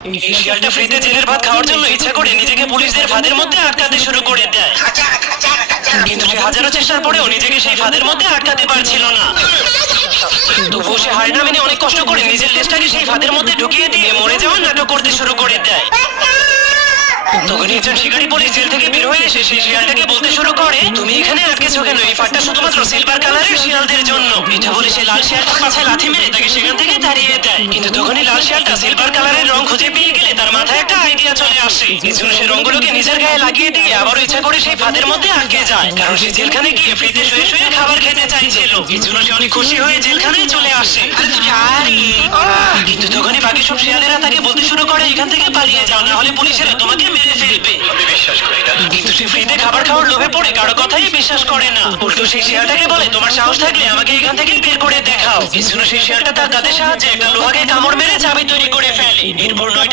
এই শিয়ালটা ফ্রিতে জেলের ভাত খাওয়ার জন্য ইচ্ছা করে নিজেকে পুলিশদের ফাঁদের মধ্যে আটকাতে শুরু করে দেয়, কিন্তু সে হাজারো চেষ্টার পরেও নিজেকে সেই ফাঁদের মধ্যে আটকাতে পারছিল না। তবুও সে হার না মেনে অনেক কষ্ট করে নিজের লেজটাকে সেই ফাঁদের মধ্যে ঢুকিয়ে দিয়ে মরে যাওয়ার নাটক করতে শুরু করে দেয়। তখন একজন শিকারী পুলিশ জেল থেকে বের হয়ে এসে সেই শিয়ালটাকে বলতে শুরু করে, তুমি এখানে আটকেছো কেন? এই ফাঁদটা শুধুমাত্র সিলভার কালারের শিয়ালদের জন্য। এটা বলে সে লাল শিয়ালটার মাথায় লাথি মেরে তাকে সেখান থেকে তাড়িয়ে দেয়। কিন্তু তখনই লাল শিয়ালটা সিলভার কালারের রং খুঁজে পেয়ে গেলে তার মাথায় একটা আইডিয়া চলে আসে। এজন্য সে রংগুলোকে নিজের গায়ে লাগিয়ে দিয়ে আবারও ইচ্ছা করে সেই ফাঁদের মধ্যে আটকে যায়, কারণ সে জেলখানে গিয়ে ফ্রিতে শুয়ে শুয়ে খাবার খেতে চাইছিল। এজন্য সে অনেক খুশি হয়ে জেলখানায় চলে আসে। কিন্তু তখনই বাকি সব শিয়ালেরা তাকে বলতে শুরু করে, এখান থেকে পালিয়ে যাও, না হলে পুলিশেরা তোমাকে মেরে ফেলবে। কিন্তু সে ফ্রিতে খাবার খাওয়ার লোভে পড়ে কারো কথাই বিশ্বাস করে না। উল্টো সেই শিয়ালটাকে বলে, তোমার সাহস থাকলে আমাকে এখান থেকে বের করে দেখাও। এজন্য সেই শিয়ালটা তার দাঁতের সাহায্যে একটা লোহাকে কামড় মেরে চাবি তৈরি করে ফেলে। এরপর 9টা